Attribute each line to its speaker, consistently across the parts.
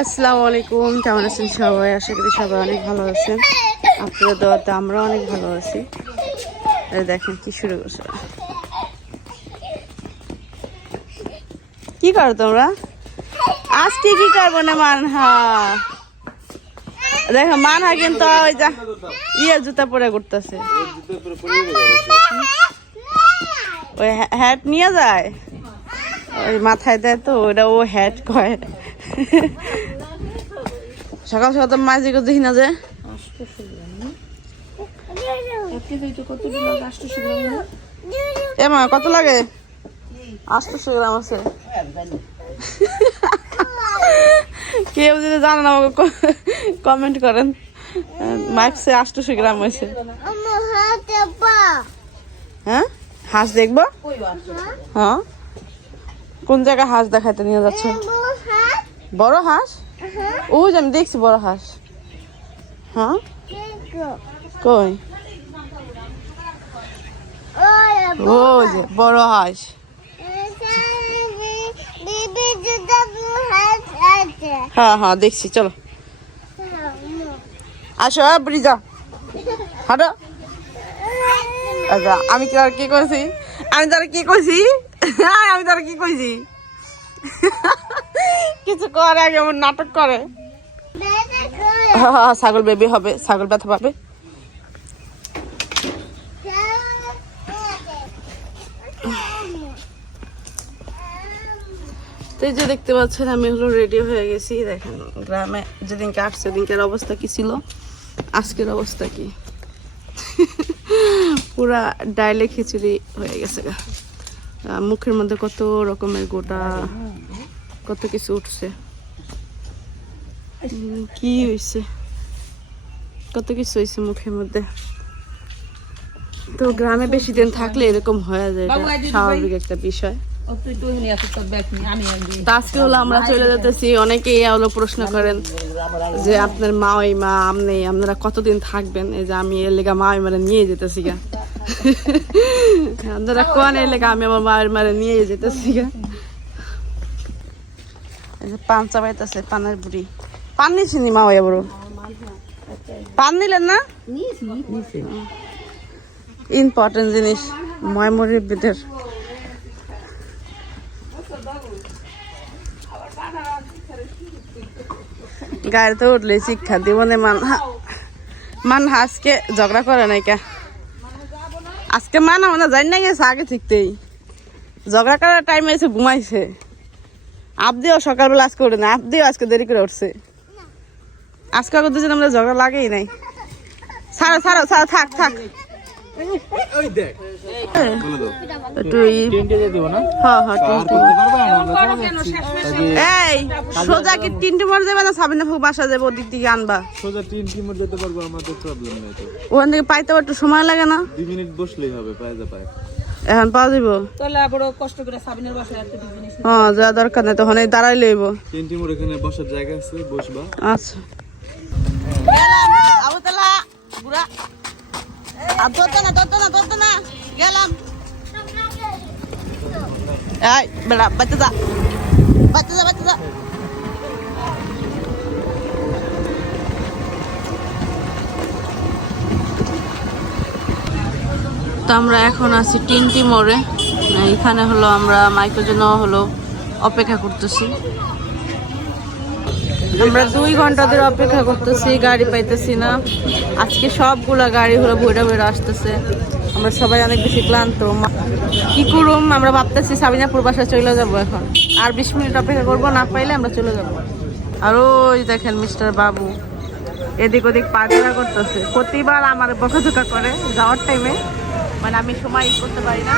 Speaker 1: আসসালামু আলাইকুম, কেমন আছেন সবাই? আশা করি সবাই অনেক ভালো আছেন। আপনাদের দোয়াতে আমরা অনেক ভালো আছি। দেখেন কি শুরু করছে কি করো তোমরা? আজকে কি করব না মানহা? দেখো, মানহা কিন্তু ওই যা ইয়ে জুতা পরে করতেছে ওই হ্যাট নিয়ে যায়? ওই মাথায় দেয় তো ওটা ও হ্যাট কয়। সকাল সকাল তো মাঝে করে দেখি না যে। এ মা কত লাগে? আটশোশো গ্রাম আছে। কেউ যদি জানে না আমাকে কমেন্ট করেন। মাইকসে আটশোশো গ্রাম হয়েছে। হ্যাঁ? হাঁস দেখব? হ্যাঁ। কোন জায়গায় হাঁস দেখাইতে নিয়ে যাচ্ছ? বড় হাঁস? ও যে আমি দেখছি বড় হাঁস। হ্যাঁ? কই? ও যে বড় হাঁস। হ্যাঁ হ্যাঁ দেখছি চলো। আসো ব্রিজা। হাঁটো। আচ্ছা আমি আর কি করছি আমি তারা কি করছি আমি তারা কি কইছি? কিছু করে আগে এমন নাটক করে। ছাগল বেবি হবে, ছাগল ব্যথা পাবে। যে দেখতে পাচ্ছেন, আমি হলো রেডি হয়ে গেছি। দেখেন, গ্রামে যেদিনকে আসছে সেদিনকার অবস্থা কি ছিল? আজকের অবস্থা কি? পুরা ডাইলে খিচুড়ি হয়ে গেছে মুখের মধ্যে কত রকমের গোটা কত কিছু উঠছে। কি হয়েছে কত কিছু হয়েছে মুখের মধ্যে। তো গ্রামে বেশি দিন থাকলে এরকম হয়ে যায় স্বাভাবিক একটা বিষয়। আজকে হলো আমরা চলে যেতেছি অনেকেই হলো প্রশ্ন করেন যে আপনার মা ওই মা আমনে আপনারা কতদিন থাকবেন? এই যে আমি এর লেগা মা মারে নিয়ে যেতেছি গা। আপনারা কোন এর লেগা আমি আমার মায়ের মারে নিয়ে যেতেছি গা। পান চাবাইতেছে, পানের বুড়ি পান নিছি নি মা ওই বড় পান নিলেন না? ইম্পর্টেন্ট জিনিস ময়মরির বিদের গাড়িতে উঠলে শিক্ষা দিব না মান মান আজকে ঝগড়া করে নাই কে? আজকে মান আমরা জানি না গেছে, আগে ঠিকতেই ঝগড়া করার টাইম এসে ঘুমাইছে। আপদিও সকালবেলা আজকে উঠে না আপদিও আজকে দেরি করে উঠছে। আজকে আগে দুজন আমরা ঝগড়া লাগেই নাই। ছাড়ো ছাড়ো ছাড়ো থাক থাক। হ্যাঁ হ্যাঁ সোজা কি তিনটে মরে যাবে না সাবিনা ফুক বাসা যাবে ওদিক থেকে আনবা।
Speaker 2: সোজা তিন টিমে যেতে পারব আমাদের প্রবলেম নেই
Speaker 1: ওখান থেকে পাইতে একটু সময় লাগে না।
Speaker 2: দুই মিনিট বসলেই হবে পায়ে যা পায়ে
Speaker 1: এখন পাওয়া যাব
Speaker 3: তাহলে বড় কষ্ট করে সাবিনের বাসায় একটা জিনিস
Speaker 1: হ্যাঁ যা দরকার নেই তখন এই দাঁড়াই লইব।
Speaker 2: তিন টিমের এখানে বসার জায়গা আছে বসবা।
Speaker 1: আচ্ছা। আবু তালা বুড়া। আর ধরতে না ধরতে না ধরতে না। গেলাম। এই বেড়া বাচ্চা যা। বাচ্চা যা বাচ্চা যা। তো আমরা এখন আছি টিনটি মোড়ে। এখানে হলো আমরা মাইকের জন্য হলো অপেক্ষা করতেছি। আমরা দুই ঘণ্টা ধরে অপেক্ষা করতেছি, গাড়ি পাইতেছি না। আজকে সবগুলা গাড়ি হলো ভৈরা ভৈরা আসতেছে। আমরা সবাই অনেক বেশি ক্লান্ত। কি করুম? আমরা ভাবতেছি সাবিনাপুর বাসায় চলে যাব এখন। আর বিশ মিনিট অপেক্ষা করব, না পাইলে আমরা চলে যাব। আর ওই দেখেন মিস্টার বাবু। এদিক ওদিক পায়খানা করতেছে। প্রতিবার আমার বকাঝোকা করে যাওয়ার টাইমে মানে আমি সময় করতে পারি না।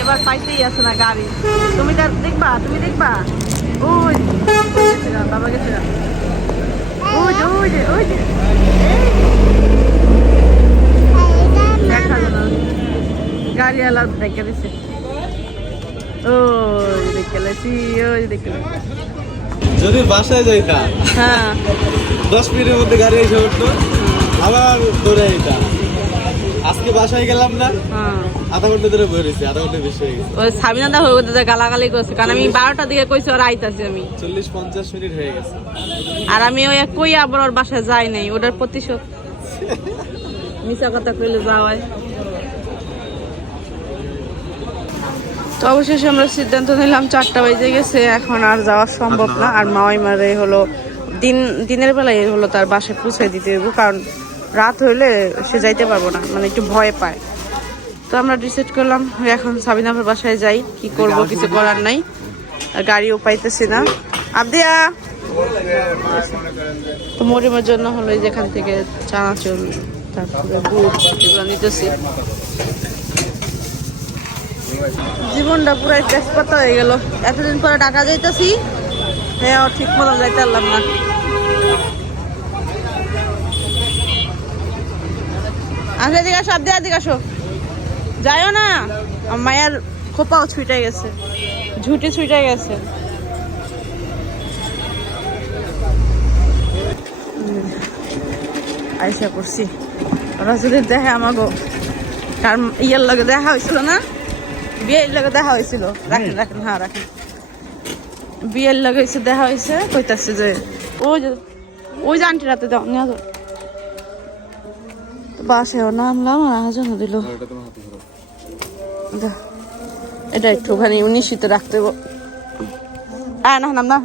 Speaker 1: এবার পাইতেই আছে না গাড়ি। তুমি তার দেখবা তুমি দেখবা। ওই বাবা গেছে ওই যে, ওই যে, ওই যে। দেখা যায় না। গাড়িওয়ালা দেখে দিছে। ওই দেখে লেছি ওই দেখে
Speaker 2: যদি বাসায় যাইতা
Speaker 1: হ্যাঁ।
Speaker 2: দশ মিনিটের মধ্যে গাড়ি এসে উঠতো আবার ধরে এটা। আজকে বাসায় গেলাম না।
Speaker 1: হ্যাঁ।
Speaker 2: আধা ঘণ্টা ধরে বই রয়েছে আধা ঘণ্টা বেশি হয়ে গেছে।
Speaker 1: ওই সাবিনা দা হয়ে গেছে গালাগালি করছে কারণ আমি বারোটার দিকে কইছি ওরা আইতাছি আমি।
Speaker 2: চল্লিশ পঞ্চাশ মিনিট হয়ে গেছে।
Speaker 1: আর আমি ওই কই আবার ওর বাসায় যাই নাই ওটার প্রতিশোধ। মিশা কথা কইলে যাওয়ায় তো অবশেষে আমরা সিদ্ধান্ত নিলাম চারটা বেজে গেছে এখন আর যাওয়া সম্ভব না। আর মাওয়াই মারে হলো দিন দিনের বেলায় হলো তার বাসায় পৌঁছে দিতে হইব কারণ রাত হইলে সে যাইতে পারব না মানে একটু ভয় পায়। তো আমরা ডিসাইড করলাম, এখন সাবিনাফের বাসায় যাই, কি করব কিছু করার নাই, আর গাড়িও পাইতেছি না। আবদিয়া! তো মরিমের জন্য হলো যেখান থেকে চানাচুর তারপরে এগুলো নিতেছি। জীবনটা পুরাই তেজপাত হয়ে গেল। এতদিন পরে ঢাকা যাইতেছি হ্যাঁ ঠিক মতো যাইতে পারলাম না। আসলে এদিকে আসো আবদি এদিকে আসো। যাইও না। মায়ের খোপাও ছুটে গেছে। ঝুটি ছুটে গেছে। আইসা করছি ওরা যদি দেখে আমাকে কার ইয়ের লগে দেখা হয়েছিল না? বিয়ের লগে দেখা হয়েছিল রাখেন রাখেন হ্যাঁ রাখেন। বিয়ের লগে দেখা হয়েছে কইতাছে যে ওই যে ওই যে আন্টি রাতে দাও নিয়ে যাও বাসেও নামলাম আর আজও দিল। এটা একটুখানি উনিশিত রাখতে হবে। আয় না নাম না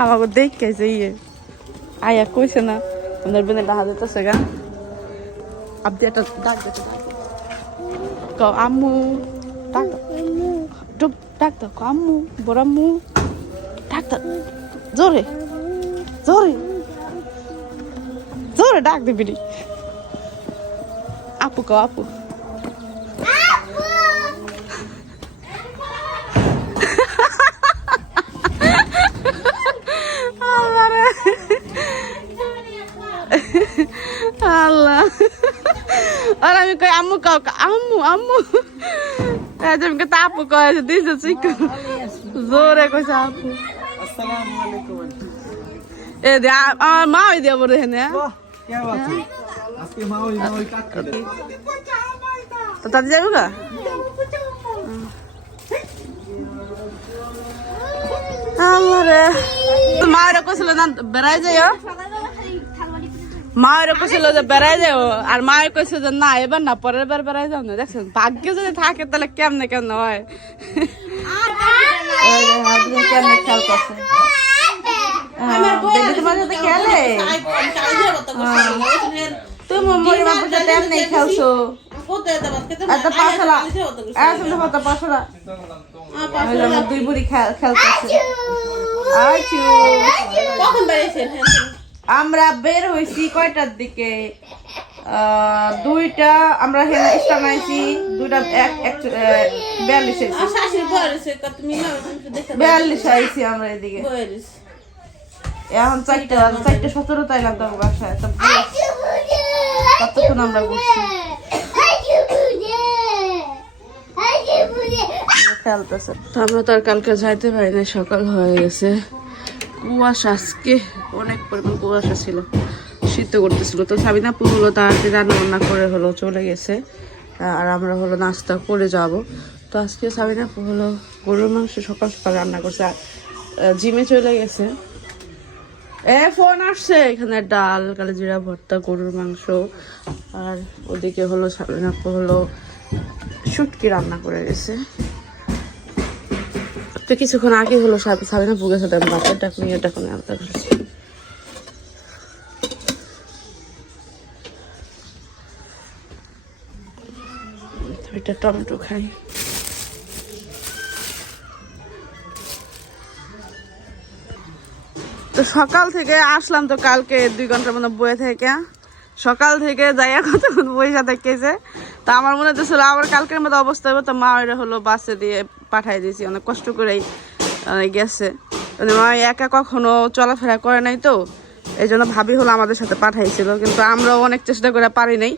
Speaker 1: আমাকে দেখেছে ইয়ে। আয়া কইছে না, আমাদের বেনে ডাহা যেতেছে গা। আপনি একটা ডাক দিতে ডাক আম্মু, ডাক ডাক দাও ক আম্মু, বড় আম্মু, ডাক জোরে জোরে জোরে ডাক দিবি রে। আপু ক, আপু। আল্লাহ। আর আমি কই, আম্মু কাউ আম্মু আম্মু। আজমকে তা আপু কয়েছে দিছে চিকু জোরে কইছে আপু।
Speaker 2: আসসালামু
Speaker 1: এ দে আ- আমার মা ওই
Speaker 2: কাট? করে
Speaker 1: তো তাতে যাব গা? আল্লাহ রে মা ওরা কইছিল না বেড়াই যাইও। মা ওরা কইছিল যে বেড়াই যাও আর মা কইছে যে না এবার না পরের বার বেড়াই যাও না দেখছেন ভাগ্য যদি থাকে তাহলে কেমনে কেমনে হয়? কেমনে তোমার সাথে খেলে? তুমি মরি সাথে এমনি খেলছো? দুই বুড়ি খেলতেছে। আইছু
Speaker 3: কখন বেরিয়েছেন
Speaker 1: আমরা বের হয়েছি কয়টার দিকে? দুইটা আমরা হেনে স্টান আইছি দুইটা এক এক বিয়াল্লিশ
Speaker 3: কত
Speaker 1: বিয়াল্লিশ আইছি আমরা এদিকে। এখন চারটা চারটা সতেরো তাইলাম তোর বাসায় তো কতক্ষণ আমরা বসছি খেলতেছে। তো আমরা তো আর কালকে যাইতে পারি না সকাল হয়ে গেছে। কুয়াশা আজকে অনেক পরিমাণ কুয়াশা ছিল। শীত করতেছিল। তো সাবিনা পু হলো তাড়াতাড়ি রান্না বান্না করে হলো চলে গেছে। আর আমরা হলো নাস্তা করে যাব। তো আজকে সাবিনা হলো গরুর মাংস সকাল সকাল রান্না করছে। আর জিমে চলে গেছে। এ, ফোন আসছে। এখানে ডাল কালো জিরা ভর্তা, গরুর মাংস। আর ওদিকে হলো সাবিনা হলো, শুটকি রান্না করে গেছে। তো কিছুক্ষণ আগে হলো, সাব- সাবিনা বুকে সাথে আমি বাচ্চার ডাকুন ইয়ে ডাকুন আলাদা করেছি এটা টমেটো খাই। তো সকাল থেকে আসলাম তো কালকে দুই ঘণ্টার মতো বয়ে থেকে। সকাল থেকে যাইয়া কতক্ষণ বইসা থেকেছে তা আমার মনে হচ্ছিল আবার কালকের মতো অবস্থা হবে তো মা ওইটা হলো বাসে দিয়ে পাঠাই দিয়েছি, অনেক কষ্ট করেই গেছে। মানে মা একা কখনো চলাফেরা করে নাই তো এই জন্য ভাবি হলো আমাদের সাথে পাঠাইছিল, কিন্তু আমরাও অনেক চেষ্টা করে পারি নাই।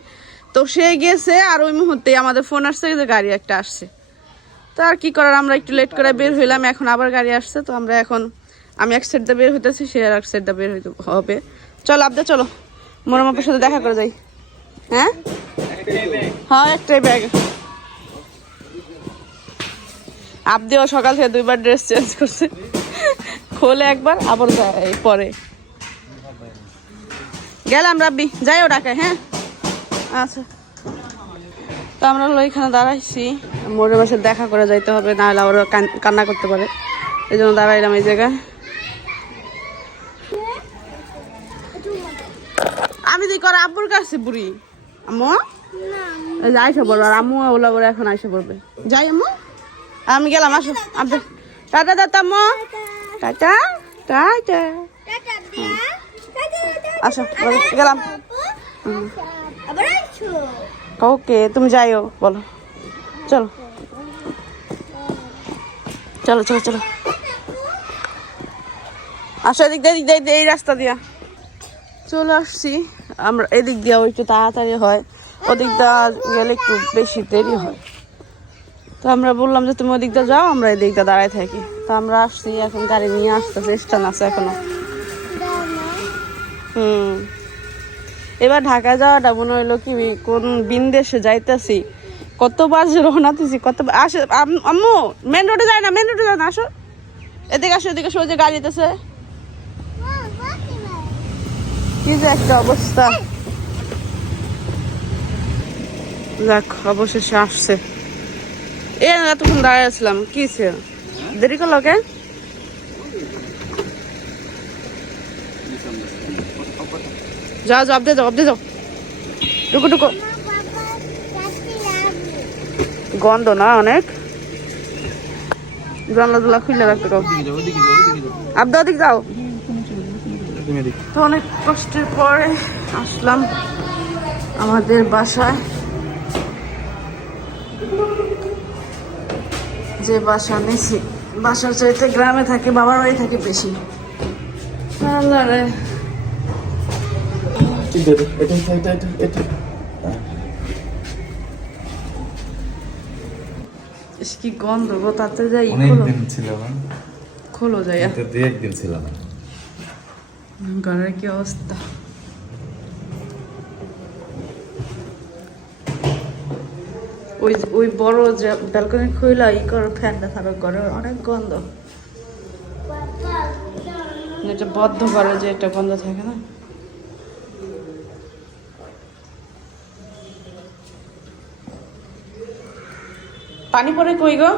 Speaker 1: তো সে গেছে, আর ওই মুহূর্তে আমাদের ফোন আসছে যে গাড়ি একটা আসছে। তো আর কি করার, আমরা একটু লেট করে বের হইলাম, এখন আবার গাড়ি আসছে, তো আমরা এখন আমি এক সাইড দিয়ে বের হইতেছি, সে আর এক সাইড দিয়ে বের হইতে হবে। চলো আবদা, চলো। মোরামাপুর সাথে দেখা করে যাই। হ্যাঁ? হ্যাঁ একটাই ব্যাগ আপদিও সকাল থেকে দুইবার ড্রেস চেঞ্জ করছে। খোলে একবার, আবার যায় পরে। গেলাম, রাব্বি। যাইও ডাকে হ্যাঁ? আচ্ছা। তো আমরা হলো এখানে দাঁড়াইছি। মোড়ের বাসে দেখা করে যাইতে হবে না হলে কান- কান্না করতে পারে। এই জন্য দাঁড়াইলাম এই জায়গায়। আমি তুই কর আব্বুর কাছে বুড়ি। আম্মু? এই যে আইসা পড়বে আর আম্মু ওলা করে এখন আইসা পড়বে। যাই আম্মু। আমি গেলাম আসো। আব্দে টাটা টাটা আম্মু। Tata tata. আসো বলো, গেলাম। ওকে তুমি যাইও বলো। চলো। চলো চলো চলো। আসো এদিক দিয়ে, এই রাস্তা দিয়া। চলে আসছি। আমরা এদিক দিয়ে একটু তাড়াতাড়ি হয়, ওদিক দিয়ে গেলে একটু বেশি দেরি হয়। তো আমরা বললাম যে, তুমি ওদিক দিয়ে যাও, আমরা এদিক দিয়ে দাঁড়ায় থাকি। তো আমরা আসছি, এখন গাড়ি নিয়ে আসতেছে স্টান আছে এখনও। হুম। এবার ঢাকা যাওয়াটা মনে হইল কি, কোন বিন্দেশে যাইতেছি কতবার যে রওনা দিছি আসে, আম- আম্মু মেন রোডে যায় না মেন রোডে যায় না, আসো। এদিকে আসো, এদিকে সোজা গাড়ি যেতেছে কি যে একটা অবস্থা। দেখ অবশেষে আসছে। এ এতক্ষণ দাঁড়িয়ে আছিলাম। কি ছিল? দেরি করল কে? যাও যাও আপডে যাও আপডে যাও। টুকু টুকু গন্ধ না অনেক? জানলা দুলা খুলে রাখতে আবদা দিক যাও।
Speaker 2: তুমি এদিক
Speaker 1: তো অনেক কষ্টের পরে আসলাম আমাদের বাসায়। যে বাসা নিয়েছি বাসার চাইতে গ্রামে থাকে বাবার বাড়ি থাকে বেশি। আল্লাহ রে।
Speaker 2: এটা এটা এটা এটা
Speaker 1: কি গন্ধ গো তাতে যাই খোলো।
Speaker 2: দু একদিন ছিল না।
Speaker 1: ঘরের কি অবস্থা? ওই ওই বড় যে ব্যালকনি খুইলা, ই করো ফ্যানটা থাকো ঘরে অনেক গন্ধ। এটা বদ্ধ করে যে একটা গন্ধ থাকে না? পানি পড়ে কই গো?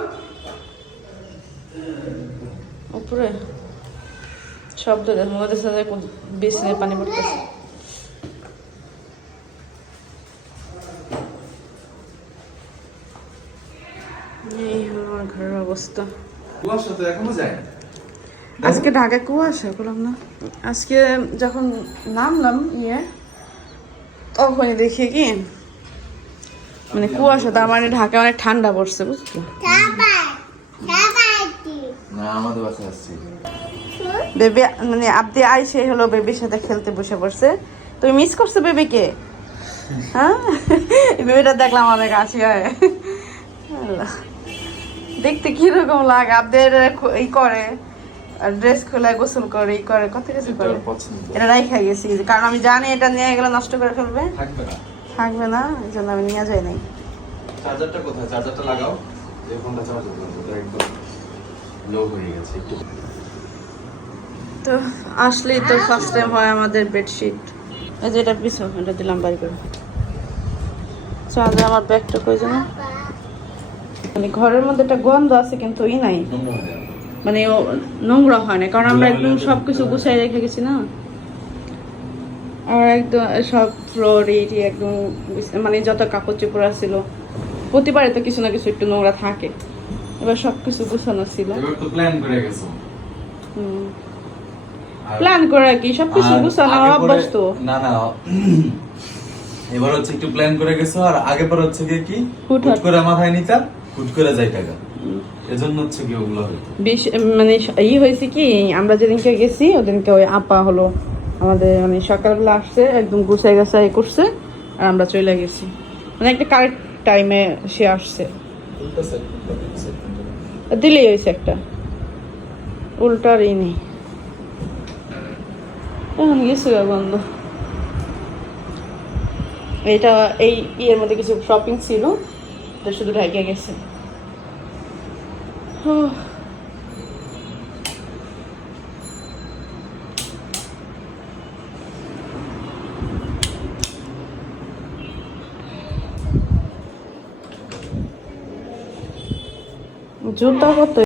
Speaker 1: উপরে শব্দ মনে হচ্ছে বেসিনে পানি পড়তেছে। এই হলো আমার ঘরের অবস্থা।
Speaker 2: কুয়াশা তো এখনও যায়
Speaker 1: আজকে ঢাকায় কুয়াশা করলাম না। আজকে যখন নামলাম ইয়ে তখনই দেখি কি মানে কুয়াশা তার মানে ঢাকায় অনেক ঠান্ডা পড়ছে বুঝছ
Speaker 2: না আমাদের বাসা আসছি।
Speaker 1: বেবি মানে আপনি আইসে হলো বেবির সাথে খেলতে বসে পড়ছে। তুমি মিস করছ বেবিকে? হ্যাঁ? বেবিটা দেখলাম অনেক হাসি হয়। দেখতে কীরকম লাগে আপনাদের ই করে ড্রেস খুলে গোসল করে ই করে কত কিছু করে। এটা রাইখা গেছি কারণ আমি জানি এটা নিয়ে গেলে নষ্ট করে ফেলবে।
Speaker 2: থাকবে না।
Speaker 1: থাকবে না এই জন্য আমি নিয়ে যাই নাই।
Speaker 2: চার্জারটা কোথায়? চার্জারটা লাগাও। এই ফোনটা চার্জ করতে একদম লো হয়ে গেছে একটু।
Speaker 1: তো আসলেই তো ফার্স্ট টাইম হয় আমাদের বেডশিট এই যে এটা পিছু এটা দিলাম বাড়ি করে। চাঁদে আমার ব্যাগটা কই যেন? মানে ঘরের মধ্যে একটা গন্ধ আছে কিন্তু ই নাই। মানে ও নোংরা হয় না কারণ আমরা একদম সবকিছু গুছাই রেখে গেছি না। আর একদম সব ফ্লোর এটি একদম মানে যত কাপড় চোপড় ছিল প্রতিবারে তো কিছু না কিছু একটু নোংরা থাকে। এবার সবকিছু গুছানো ছিল।
Speaker 2: তো প্ল্যান করে গেছো। আর-
Speaker 1: প্ল্যান করে কি? সবকিছু গুছানো
Speaker 2: আগে
Speaker 1: অভ্যাস তো
Speaker 2: না না। এবার হচ্ছে একটু প্ল্যান করে গেছো আর আগে পর হচ্ছে কি? হুট করে মাথায় নিতাম হুট করে যাই টাকা। এজন্য হচ্ছে কি ওগুলো হইতো।
Speaker 1: মানে ই হয়েছে কি আমরা যেদিনকে গেছি ওদিনকে ওই আপা হলো আমাদের মানে সকালবেলা আসছে একদম গুছাই গাছাই করছে আর আমরা চলে গেছি। মানে একটা কারেক্ট টাইমে সে আসছে। দিলেই হয়েছে একটা। উল্টার ই নেই। এখন গেছে বন্ধ এটা এই ইয়ের মধ্যে কিছু শপিং ছিল, এটা শুধু ঢাকে গেছে। জুতা কত?